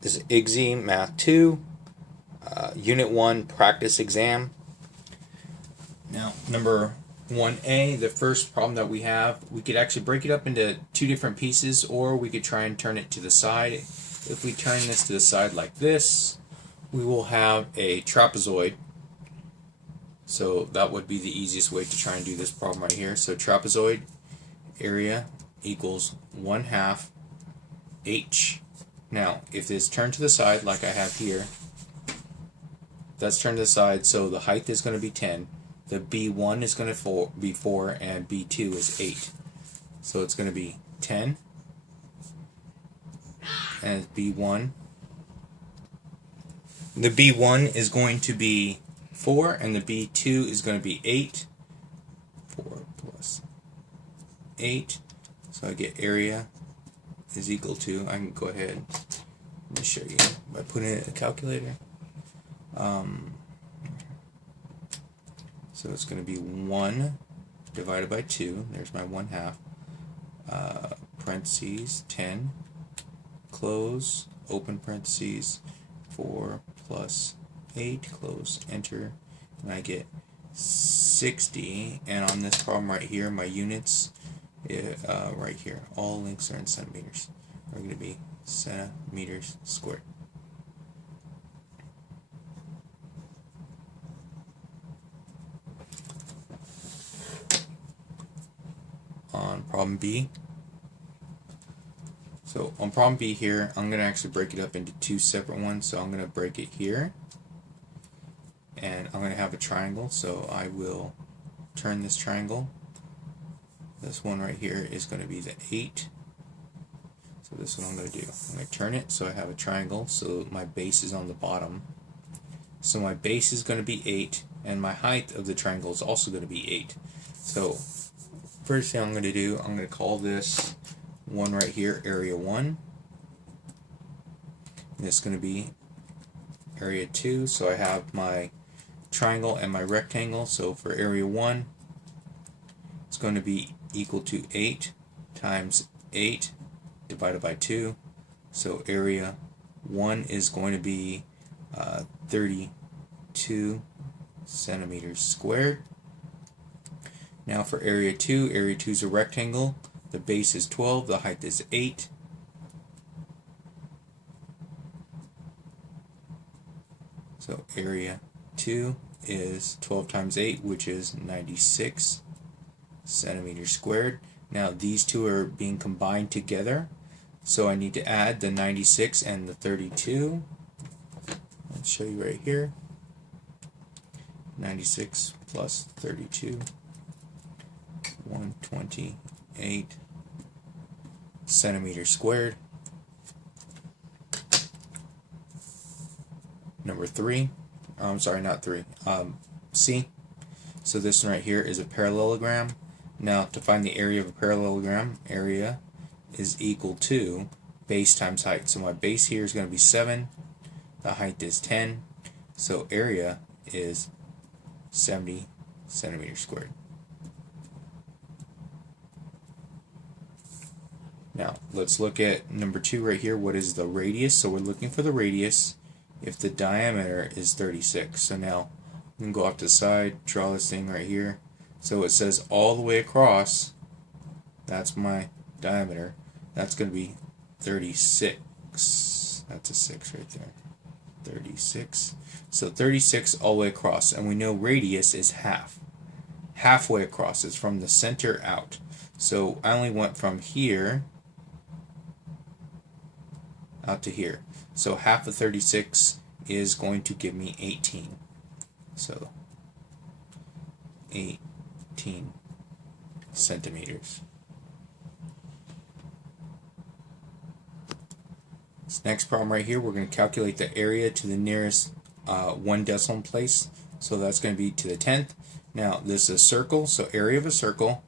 This is IGCSE Math 2, Unit 1 Practice Exam. Now, number 1A, the first problem that we have, we could actually break it up into two different pieces, or we could try and turn it to the side. If we turn this to the side like this, we will have a trapezoid. So that would be the easiest way to try and do this problem right here. So trapezoid area equals 1/2 h. Now, if it's turned to the side like I have here, that's turned to the side, so the height is going to be 10. The B1 is going to be 4, and B2 is 8. So it's going to be 10, and B1. The B1 is going to be 4, and the B2 is going to be 8. 4 plus 8. So I get area is equal to, I can go ahead and show you by putting it in a calculator. So it's going to be 1 divided by 2, there's my 1/2, parentheses, 10, close, open parentheses, 4 plus 8, close, enter, and I get 60, and on this problem right here, my units, right here, all links are in centimeters, are going to be centimeters squared. On problem B. So on problem B here, I'm going to actually break it up into two separate ones. So I'm going to break it here, and I'm going to have a triangle. So I will turn this triangle. This one right here is going to be the 8. So this is what I'm going to do. I'm going to turn it so I have a triangle. So my base is on the bottom. So my base is going to be 8, and my height of the triangle is also going to be 8. So first thing I'm going to do, I'm going to call this one right here area 1. And this is going to be area 2. So I have my triangle and my rectangle. So for area 1, it's going to be equal to 8 times 8 divided by 2. So area 1 is going to be 32 centimeters squared. Now for area 2 is a rectangle. The base is 12, the height is 8. So area 2 is 12 times 8, which is 96 centimeters squared. Now these two are being combined together, so I need to add the 96 and the 32. I'll show you right here. 96 plus 32. 128 centimeters squared. Number 3, I'm sorry, not 3, C. So this one right here is a parallelogram. Now to find the area of a parallelogram, area is equal to base times height. So my base here is going to be 7, the height is 10, so area is 70 centimeters squared. Now, let's look at number 2 right here. What is the radius? So we're looking for the radius if the diameter is 36. So now, I'm going to go off to the side, draw this thing right here. So it says all the way across, that's my diameter. That's going to be 36. That's a 6 right there. 36. So 36 all the way across. And we know radius is half. Halfway across. It's from the center out. So I only went from here out to here. So half of 36 is going to give me 18. So 18 centimeters. This next problem right here, we're going to calculate the area to the nearest 1 decimal place. So that's going to be to the 10th. Now this is a circle, so area of a circle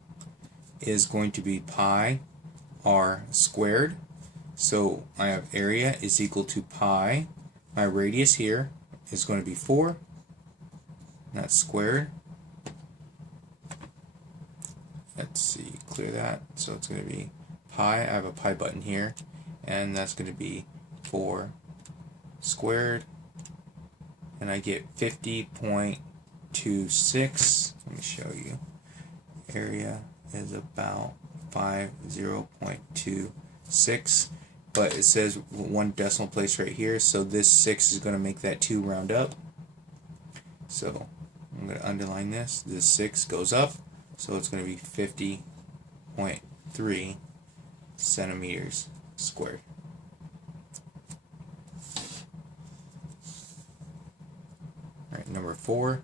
is going to be pi r squared. So I have area is equal to pi. My radius here is going to be 4. That's squared. Let's see, clear that. So it's going to be pi. I have a pi button here, and that's going to be 4 squared, and I get 50.26. Let me show you. Area is about 50.26, but it says one decimal place right here, so this 6 is going to make that 2 round up. So I'm going to underline this. This 6 goes up, so it's going to be 50.3 centimeters squared. Alright, number 4.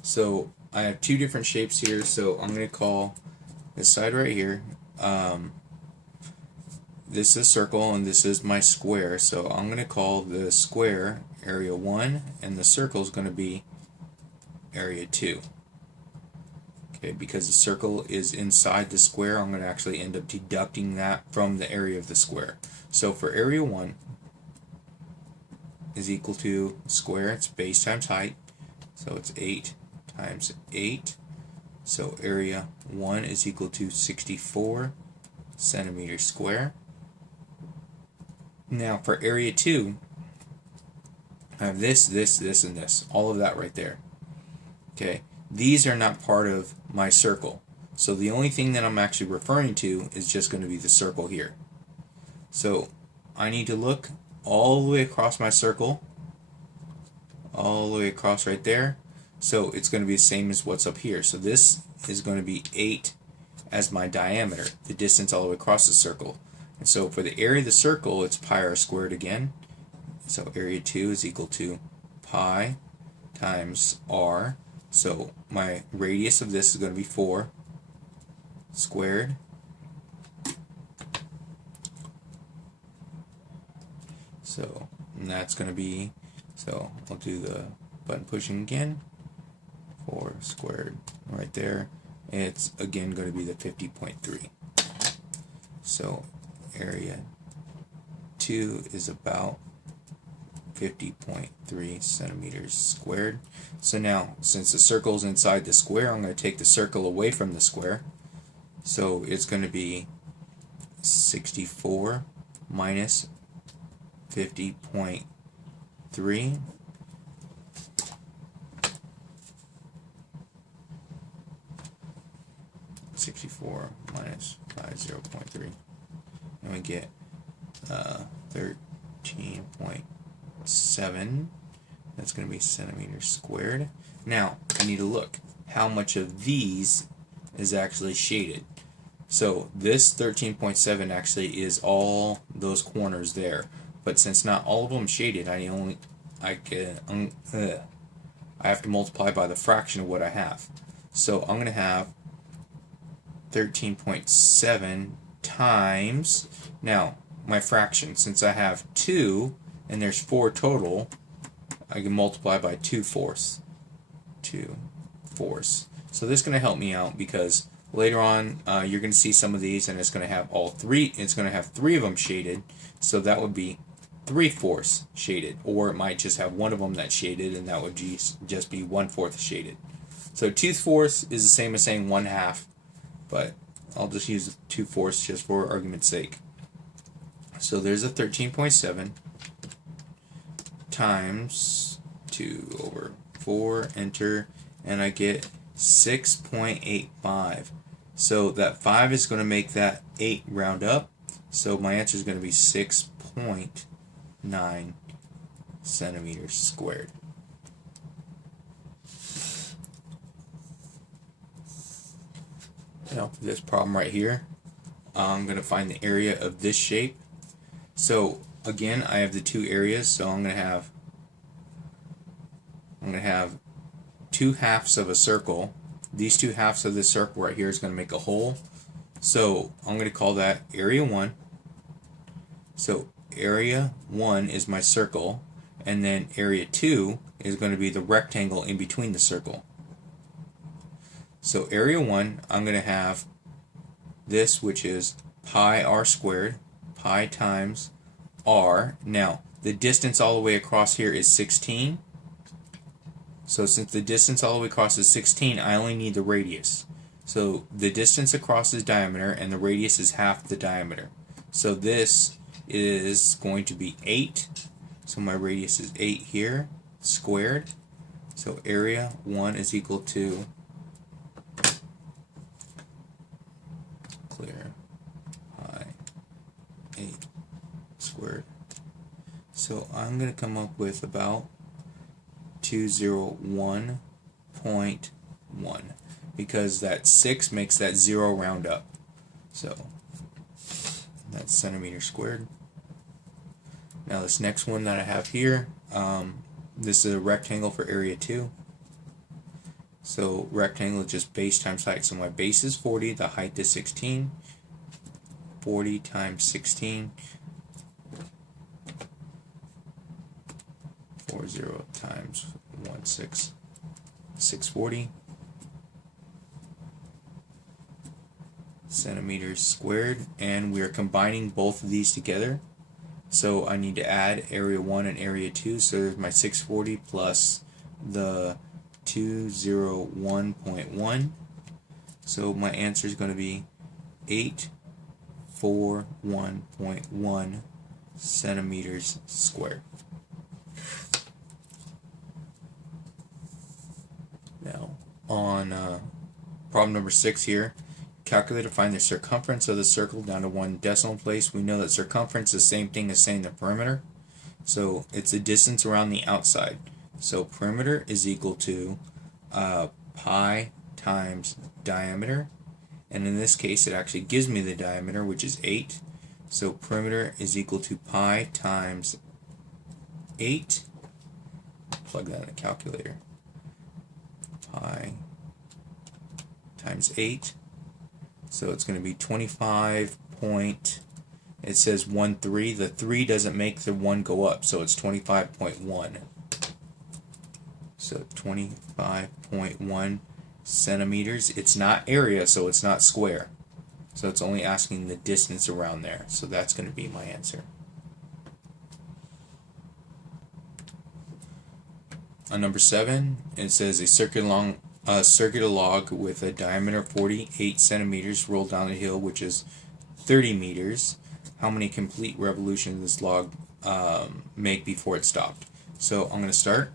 So I have two different shapes here, so I'm going to call this side right here, this is circle and this is my square, so I'm going to call the square area 1 and the circle is going to be area 2. Okay, because the circle is inside the square, I'm going to actually end up deducting that from the area of the square. So for area 1 is equal to square, it's base times height, so it's 8 times 8. So area 1 is equal to 64 centimeters square. Now for area 2, I have this, this, this, and this. All of that right there. Okay, these are not part of my circle. So the only thing that I'm actually referring to is just going to be the circle here. So I need to look all the way across my circle, all the way across right there. So it's going to be the same as what's up here. So this is going to be 8 as my diameter, the distance all the way across the circle. And so for the area of the circle, it's pi r squared again. So area 2 is equal to pi times r. So my radius of this is going to be 4 squared. So and that's going to be, so I'll do the button pushing again. 4 squared right there. It's again going to be the 50.3. So area 2 is about 50.3 centimeters squared. So now, since the circle is inside the square, I'm going to take the circle away from the square. So it's going to be 64 minus 50.3. minus 0.3, and we get 13.7. That's going to be centimeters squared. Now I need to look how much of these is actually shaded. So this 13.7 actually is all those corners there, but since not all of them shaded, I have to multiply by the fraction of what I have. So I'm going to have 13.7 times, now my fraction, since I have 2 and there's 4 total, I can multiply by 2/4. 2/4. So this is going to help me out because later on you're going to see some of these and it's going to have all 3, it's going to have 3 of them shaded, so that would be 3/4 shaded, or it might just have one of them that's shaded and that would just be 1/4 shaded. So 2/4 is the same as saying 1/2, but I'll just use 2/4 just for argument's sake. So there's a 13.7 times 2/4, enter, and I get 6.85. So that 5 is going to make that 8 round up, so my answer is going to be 6.9 centimeters squared. Now for this problem right here, I'm going to find the area of this shape. So again, I have the two areas, so I'm going to have 2 halves of a circle. These 2 halves of this circle right here is going to make a hole. So I'm going to call that area 1. So area 1 is my circle, and then area 2 is going to be the rectangle in between the circle. So area 1, I'm going to have this, which is pi r squared, pi times r. Now, the distance all the way across here is 16. So since the distance all the way across is 16, I only need the radius. So the distance across is diameter, and the radius is half the diameter. So this is going to be 8. So my radius is 8 here, squared. So area 1 is equal to, clear, pi 8 squared. So I'm going to come up with about 201.1 because that 6 makes that 0 round up. So that's centimeters squared. Now this next one that I have here, this is a rectangle for area 2. So rectangle is just base times height. So my base is 40, the height is 16. 40 times 16. 40 times 640 centimeters squared, and we are combining both of these together. So I need to add area 1 and area 2. So there's my 640 plus the 201.1. So my answer is going to be 841.1 centimeters squared. Now on problem number 6 here, calculate and find the circumference of the circle down to 1 decimal place. We know that circumference is the same thing as saying the perimeter. So it's the distance around the outside. So perimeter is equal to pi times diameter. And in this case, it actually gives me the diameter, which is 8. So perimeter is equal to pi times 8. Plug that in the calculator. Pi times 8. So it's going to be 25 point, it says 13. The 3 doesn't make the 1 go up, so it's 25.1. So 25.1 centimeters. It's not area, so it's not square. So it's only asking the distance around there. So that's going to be my answer. On number 7, it says a circular log with a diameter of 48 centimeters rolled down a hill, which is 30 meters. How many complete revolutions does this log make before it stopped? So I'm going to start.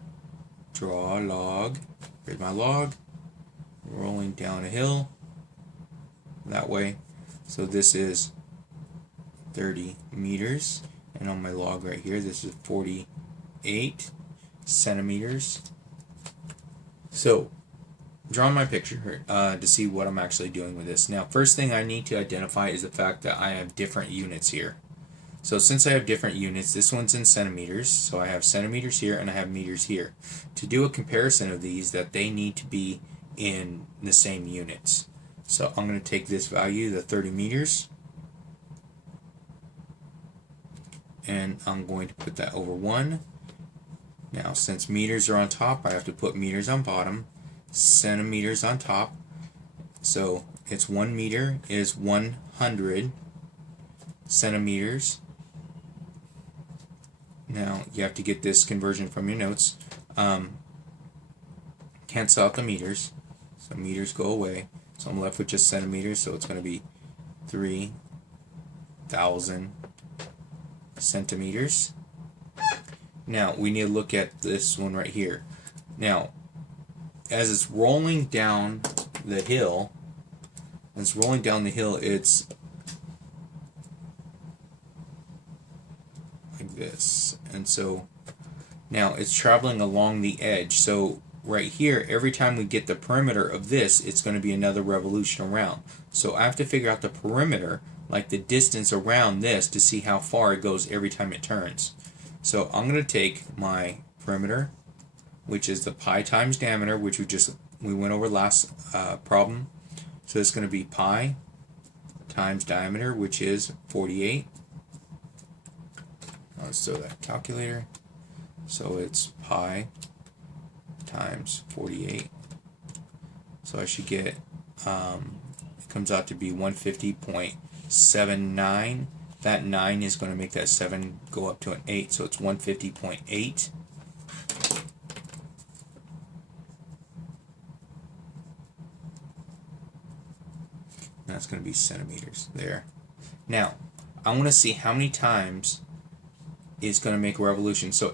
Draw a log. Here's my log. Rolling down a hill. That way. So this is 30 meters. And on my log right here, this is 48 centimeters. So draw my picture here to see what I'm actually doing with this. Now, first thing I need to identify is the fact that I have different units here. So since I have different units, this one's in centimeters, so I have centimeters here and I have meters here. To do a comparison of these, that they need to be in the same units. So I'm going to take this value, the 30 meters, and I'm going to put that over 1. Now, since meters are on top, I have to put meters on bottom, centimeters on top. So it's 1 meter is 100 centimeters. Now you have to get this conversion from your notes. Cancel out the meters, so meters go away. So I'm left with just centimeters. So it's going to be 3,000 centimeters. Now we need to look at this one right here. Now, as it's rolling down the hill, it's like this, and so now it's traveling along the edge. So right here, every time we get the perimeter of this, it's going to be another revolution around. So I have to figure out the perimeter, like the distance around this, to see how far it goes every time it turns. So I'm going to take my perimeter, which is the pi times diameter, which we went over last problem. So it's going to be pi times diameter, which is 48. Let's throw that calculator. So it's pi times 48. So I should get, it comes out to be 150.79. That 9 is going to make that 7 go up to an 8, so it's 150.8. That's going to be centimeters there. Now, I want to see how many times is going to make a revolution. So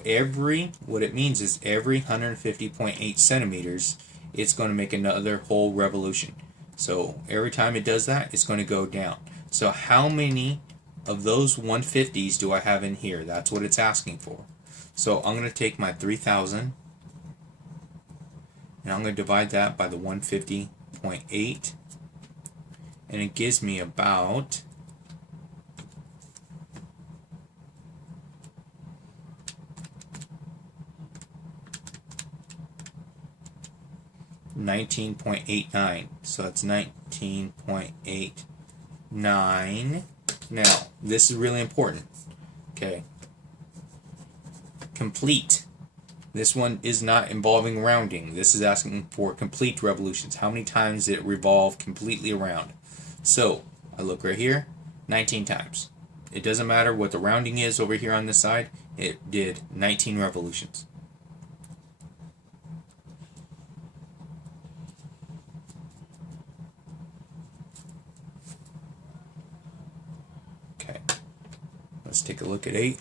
what it means is every 150.8 centimeters, it's going to make another whole revolution. So every time it does that, it's going to go down. So how many of those 150s do I have in here? That's what it's asking for. So I'm going to take my 3,000 and I'm going to divide that by the 150.8, and it gives me about 19.89. So that's 19.89. Now, this is really important. Okay. Complete. This one is not involving rounding. This is asking for complete revolutions. How many times did it revolve completely around? So, I look right here, 19 times. It doesn't matter what the rounding is over here on this side. It did 19 revolutions. Okay, let's take a look at 8.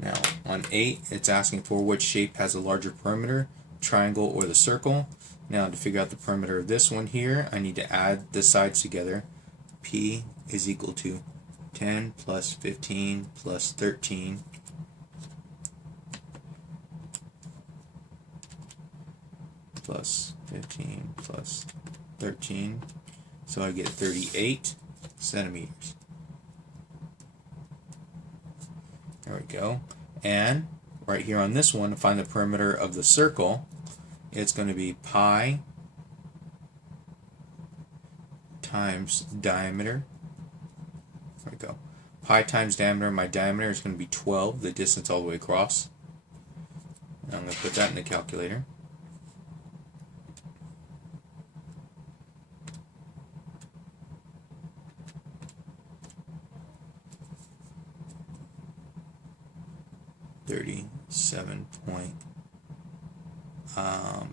Now, on 8, it's asking for which shape has a larger perimeter, triangle or the circle. Now, to figure out the perimeter of this one here, I need to add the sides together. P is equal to 10 plus 15 plus 13 plus 15 plus 13. So I get 38 centimeters. There we go. And right here on this one, to find the perimeter of the circle, it's going to be pi times diameter. There we go. Pi times diameter. My diameter is going to be 12, the distance all the way across. And I'm going to put that in the calculator.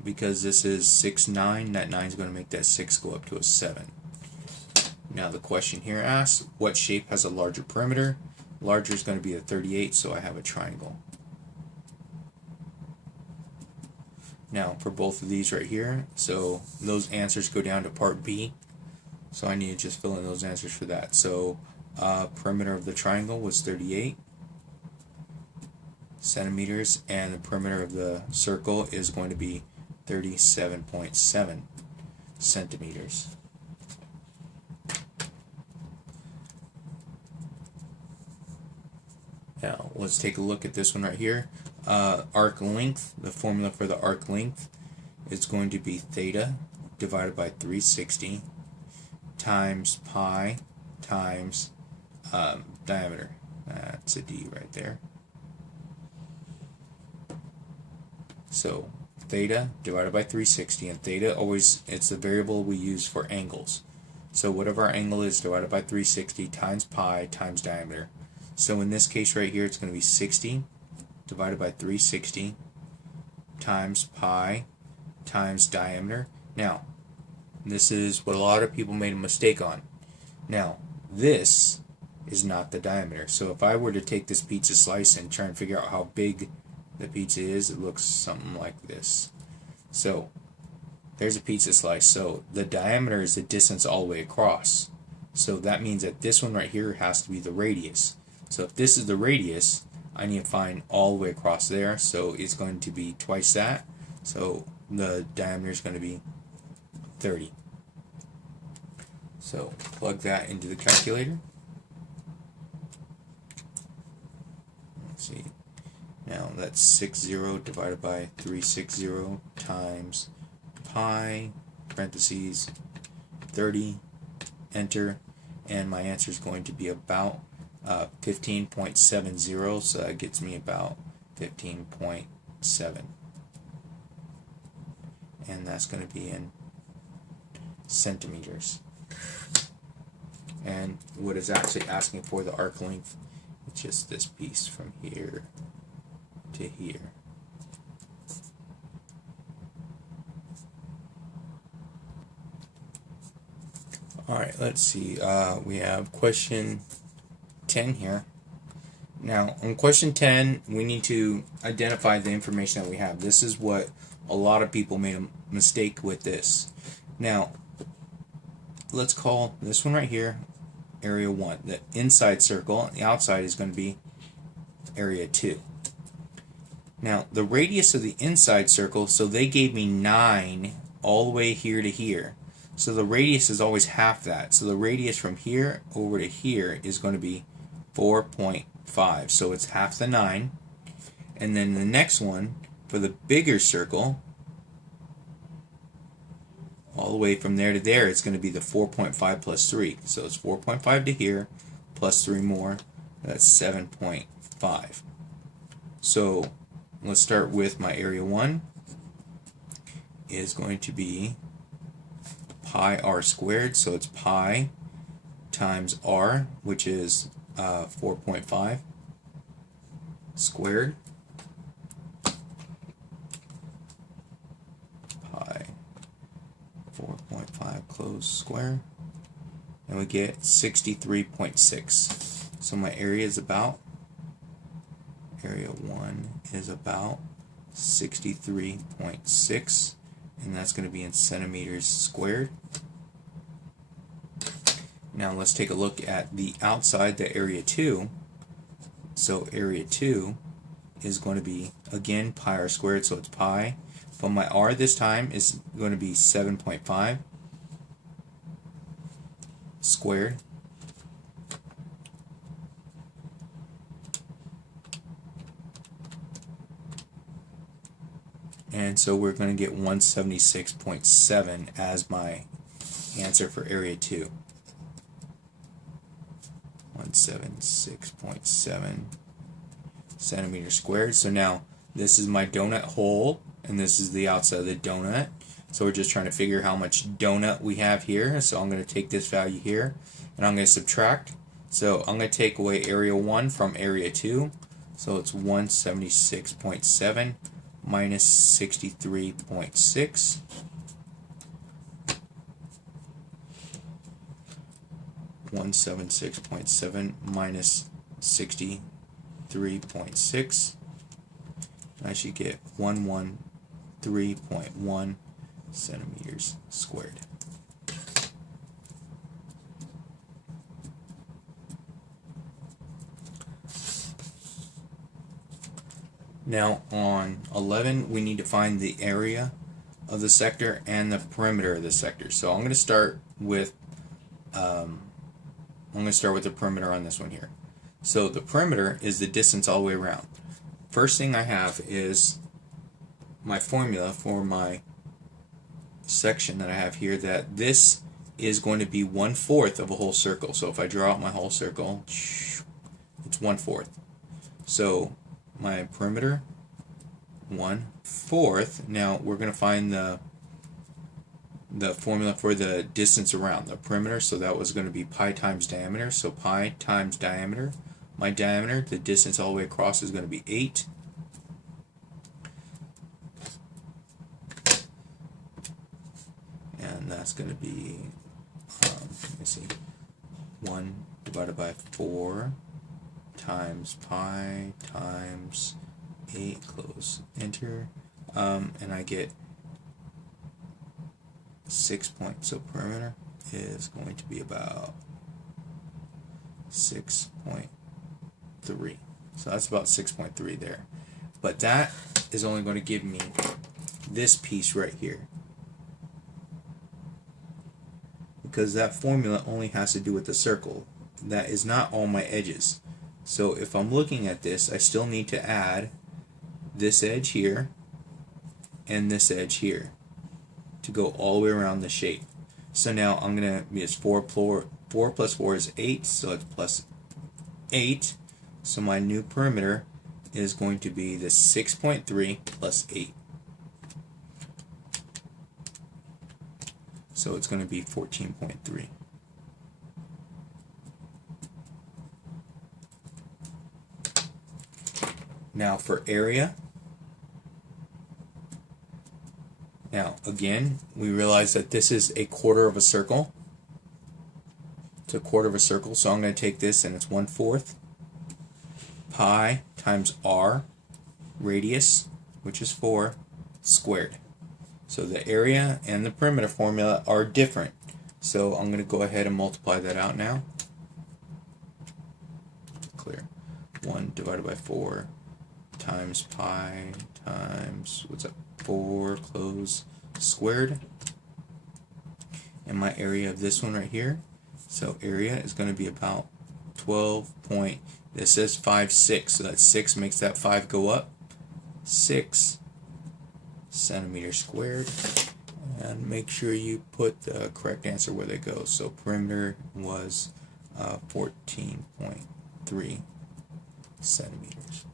Because this is 6, 9, that 9 is going to make that 6 go up to a 7. Now the question here asks, what shape has a larger perimeter? Larger is going to be a 38, so I have a triangle. Now for both of these right here, so those answers go down to part B, so I need to just fill in those answers for that. So perimeter of the triangle was 38 centimeters, and the perimeter of the circle is going to be 37.7 centimeters. Now let's take a look at this one right here. Arc length, the formula for the arc length is going to be theta divided by 360 times pi times diameter. That's a D right there. So theta divided by 360, and theta always, it's the variable we use for angles. So whatever our angle is divided by 360 times pi times diameter. So in this case right here, it's going to be 60 divided by 360 times pi times diameter. Now, this is what a lot of people made a mistake on. Now, this is not the diameter. So if I were to take this pizza slice and try and figure out how big the pizza is, it looks something like this. So there's a pizza slice. So the diameter is the distance all the way across. So that means that this one right here has to be the radius. So if this is the radius, I need to find all the way across there. So it's going to be twice that. So the diameter is going to be 30. So plug that into the calculator. Let's see. Now that's 60 divided by 360 times pi, parentheses, 30, enter, and my answer is going to be about 15.70, so that gets me about 15.7. And that's going to be in centimeters. And what is actually asking for the arc length, it's just this piece from here to here. Alright, let's see. We have question 10 here. Now, on question 10, we need to identify the information that we have. This is what a lot of people made a mistake with this. Now, let's call this one right here area 1. The inside circle, and the outside is going to be area 2. Now, the radius of the inside circle, so they gave me 9 all the way here to here. So the radius is always half that. So the radius from here over to here is going to be 4.5. So it's half the 9. And then the next one, for the bigger circle, all the way from there to there, it's going to be the 4.5 plus 3. So it's 4.5 to here, plus 3 more. That's 7.5. So let's start with my area 1 is going to be pi r squared. So it's pi times r, which is 4.5 squared. Pi 4.5 closed square. And we get 63.6. So my area is about, area 1 is about 63.6, and that's going to be in centimeters squared. Now let's take a look at the outside, the area 2. So area 2 is going to be, again, pi r squared, so it's pi. But my r this time is going to be 7.5 squared. And so we're going to get 176.7 as my answer for area 2. 176.7 centimeters squared. So now this is my donut hole, and this is the outside of the donut. So we're just trying to figure how much donut we have here. So I'm going to take this value here, and I'm going to subtract. So I'm going to take away area 1 from area 2. So it's 176.7 minus 63.6. 176.7 minus 63.6. I should get 113.1 centimeters squared. Now on 11, we need to find the area of the sector and the perimeter of the sector. So I'm going to start with the perimeter on this one here. So the perimeter is the distance all the way around. First thing I have is my formula for my section that I have here, that this is going to be 1/4 of a whole circle. So if I draw out my whole circle, it's 1/4. So my perimeter, 1/4. Now we're going to find the formula for the distance around the perimeter. So that was going to be pi times diameter. So pi times diameter. My diameter, the distance all the way across, is going to be 8. And that's going to be, let me see, 1 divided by 4 times pi times 8, close, enter, and I get 6 points. So perimeter is going to be about 6.3. So that's about 6.3 there. But that is only going to give me this piece right here, because that formula only has to do with the circle. That is not all my edges. So if I'm looking at this, I still need to add this edge here and this edge here to go all the way around the shape. So now I'm going to use 4 plus 4 is 8, so it's plus 8. So my new perimeter is going to be the 6.3 plus 8. So it's going to be 14.3. Now for area. Now again, we realize that this is 1/4 of a circle. It's a quarter of a circle, so I'm going to take this and it's 1/4 pi times r, radius, which is 4, squared. So the area and the perimeter formula are different. So I'm going to go ahead and multiply that out now. Clear. 1 divided by 4 times pi times, what's up, 4, close, squared. And my area of this one right here, so area is going to be about 12 point, this says 5/6, so that 6 makes that 5 go up, 6 centimeters squared. And make sure you put the correct answer where they go. So perimeter was 14.3 centimeters.